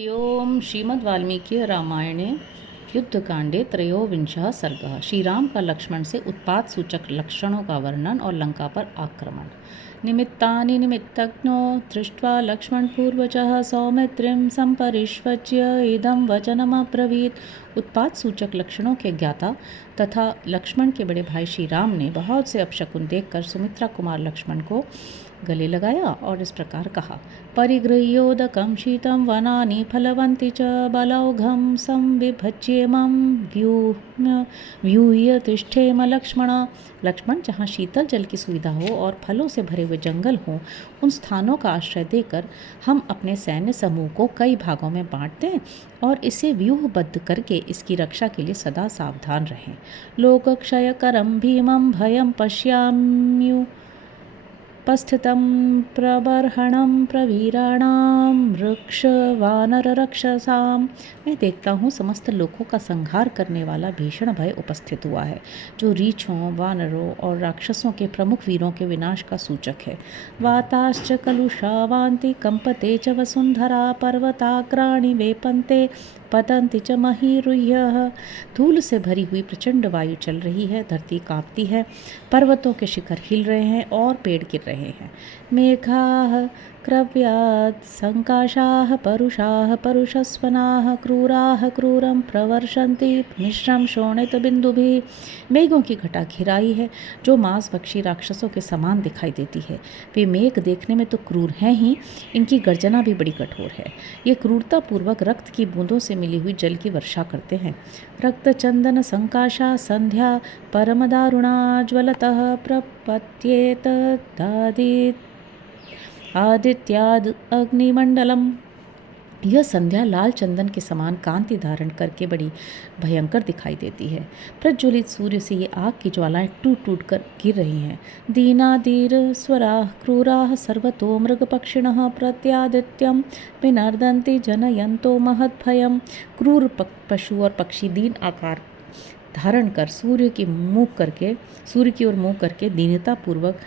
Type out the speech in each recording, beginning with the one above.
ओम श्रीमद् वाल्मीकि रामायणे युद्धकांडे त्रयोविंशः सर्गः। श्रीराम का लक्ष्मण से उत्पात सूचक लक्षणों का वर्णन और लंका पर आक्रमण। निमित्तानि निमित्तज्ञो दृष्ट्वा लक्ष्मण पूर्वजः सौमित्रिं संपरिष्वज्य इदं वचनमब्रवीत्। उत्पात सूचक लक्षणों के ज्ञाता तथा लक्ष्मण के बड़े भाई श्री राम ने बहुत से अपशकुन देखकर सुमित्रा कुमार लक्ष्मण को गले लगाया और इस प्रकार कहा। परिगृह्योदकं शीतं वनानि फलवन्ति च बलौघं संविभज्येमं व्यूह्य तिष्ठेम लक्ष्मण। लक्ष्मण, जहाँ शीतल जल की सुविधा हो और फलों से भरे हुए जंगल हों, उन स्थानों का आश्रय देकर हम अपने सैन्य समूह को कई भागों में बांट दें और इसे व्यूहबद्ध करके इसकी रक्षा के लिए सदा सावधान रहें। लोकक्षयकरं भीमं भयं पश्याम्यु उपस्थितं प्रबर्हणं प्रवीराणां वृक्षवानररक्षसां। मैं देखता हूँ समस्त लोकों का संहार करने वाला भीषण भय उपस्थित हुआ है, जो रीछों, वानरों और राक्षसों के प्रमुख वीरों के विनाश का सूचक है। वाताश्च कलुषावान्ति कंपते च वसुंधरा पर्वताग्राणि वेपन्ते पतन्ति च महीरुह्यः। धूल से भरी हुई प्रचंड वायु चल रही है, धरती कांपती है, पर्वतों के शिखर हिल रहे हैं और पेड़ गिर रहे हैं। मेघाः क्रव्यात् संकाशाः परुषाः परुषस्वनाः क्रूराः क्रूरं प्रवर्षन्ति मिश्रम शोणितबिन्दुभिः। मेघों की घटा घिराई है, जो मांसभक्षी राक्षसों के समान दिखाई देती है। वे मेघ देखने में तो क्रूर हैं ही, इनकी गर्जना भी बड़ी कठोर है। ये क्रूरतापूर्वक रक्त की बूंदों से मिली हुई जल की वर्षा करते हैं। रक्तचंदन संकाशा संध्या परमदारुणा ज्वलतः प्रपद्येत आदित्याद अग्निमंडलम। यह संध्या लाल चंदन के समान कांति धारण करके बड़ी भयंकर दिखाई देती है। प्रज्वलित सूर्य से ये आग की ज्वालाएं टूट टूट कर गिर रही हैं। दीनादीर स्वराः क्रूराः सर्वतो मृगपक्षिणः प्रत्यादित्यं विनर्दन्ति जनयन्तो महद्भयम्। क्रूर पशु और पक्षी दीन आकार धारण कर सूर्य की ओर मुँह करके दीनतापूर्वक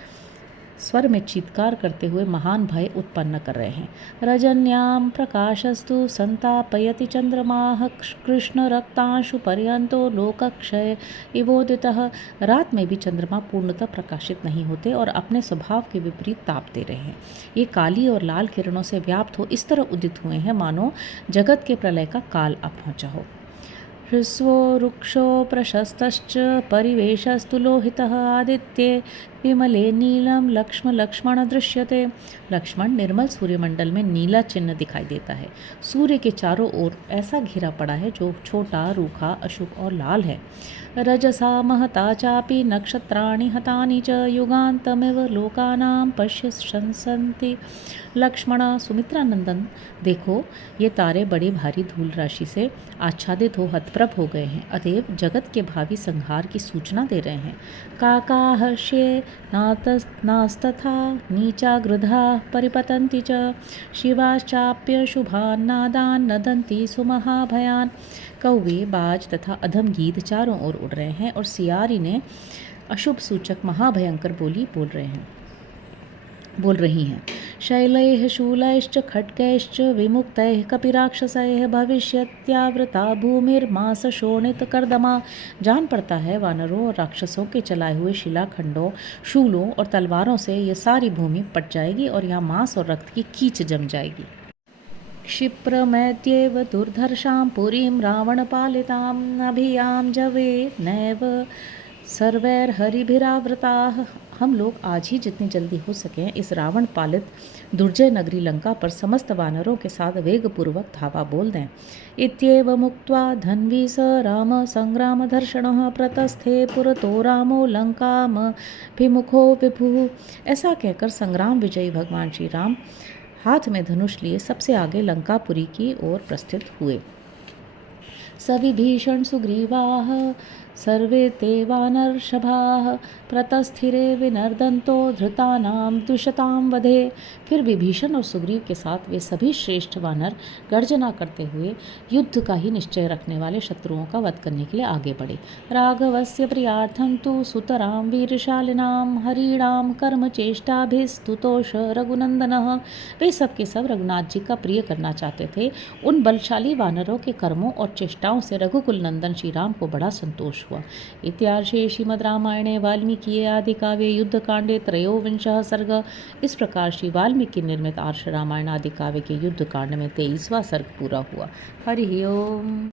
स्वर में चीत्कार करते हुए महान भय उत्पन्न कर रहे हैं। रजन्याम प्रकाशस्तु संतापयति चंद्रमाः कृष्ण रक्तांशु पर्यंतो लोकक्षय इवोदितः। रात में भी चंद्रमा पूर्णतः प्रकाशित नहीं होते और अपने स्वभाव के विपरीत ताप दे रहे हैं। ये काली और लाल किरणों से व्याप्त हो इस तरह उदित हुए हैं मानो जगत के प्रलय का काल आ पहुँचा हो। ह्रस्वो वृक्षो प्रशस्तश्च परिवेशस्तु लोहितः आदित्ये विमले नीलम लक्ष्मण दृश्यते। लक्ष्मण, निर्मल सूर्यमंडल में नीला चिन्ह दिखाई देता है। सूर्य के चारों ओर ऐसा घिरा पड़ा है जो छोटा, रूखा, अशुभ और लाल है। रजसा महता चापि नक्षत्राणि हतानि च युगान्तमिव लोकानां पश्य शंसन्ति लक्ष्मण। सुमित्रा नंदन, देखो ये तारे बड़ी भारी धूल राशि से आच्छादित हो हतप्रभ हो गए हैं, अतएव जगत के भावी संहार की सूचना दे रहे हैं। काकाहर्ष्ये नास्तथा नीचा गृधा परिपतन्ति च शिवाश्चाप्य शुभान् नादान् नदन्ति सुमहाभयान्। कौवे, बाज तथा अधम गीध चारों ओर उड़ रहे हैं और सियारी ने अशुभ सूचक महाभयंकर बोली बोल रही हैं। शैलैः शूलैश्च खड्गैश्च विमुक्तैः कपिराक्षसैः भविष्यत्यावृता भूमिर्मास शोणितकर्दमा। जान पड़ता है वानरों और राक्षसों के चलाए हुए शिलाखंडों, शूलों और तलवारों से यह सारी भूमि पट जाएगी और यहाँ मांस और रक्त की कीच जम जाएगी। क्षिप्रमैत्येव दुर्धर्षां पुरीं रावणपालिताम् अभियां जवे नैव सर्वैर्हरिभिरावृताः। हम लोग आज ही जितनी जल्दी हो सके इस रावण पालित दुर्जय नगरी लंका पर समस्त वानरों के साथ वेगपूर्वक धावा बोल दें। इत्येव मुक्त्वा धन्वी स राम संग्राम धर्षणः प्रतस्थे पुरतो रामो लंकामभिमुखो विभुः। ऐसा कहकर संग्राम विजयी भगवान श्री राम हाथ में धनुष लिए सबसे आगे लंकापुरी की ओर प्रस्थित हुए। सविभीषण सुग्रीवाः सर्वे ते वानरषभाः प्रतस्थिरे विनर्दन्तो धृतानां दुशतां वधे। फिर विभीषण और सुग्रीव के साथ वे सभी श्रेष्ठ वानर गर्जना करते हुए युद्ध का ही निश्चय रखने वाले शत्रुओं का वध करने के लिए आगे बढ़े। राघवस्य प्रियार्थं तु सुतरां वीरशालिनां हरीणां कर्म चेष्टाभिस्तुतोष रघुनंदनः। वे सब के सब रघुनाथ जी का प्रिय करना चाहते थे। उन बलशाली वानरों के कर्मों और चेष्टाओं से रघुकुल नंदन श्री राम को बड़ा संतोष हुआ। इत्यार्षे श्रीमद् रामायणे वाल्मीकि आदि काव्ये युद्धकांडे त्रयोविंशः सर्ग। इस प्रकार श्री वाल्मीकि निर्मित आर्ष रामायण आदि काव्य के युद्ध कांड में 23वां सर्ग पूरा हुआ। हरि ओम।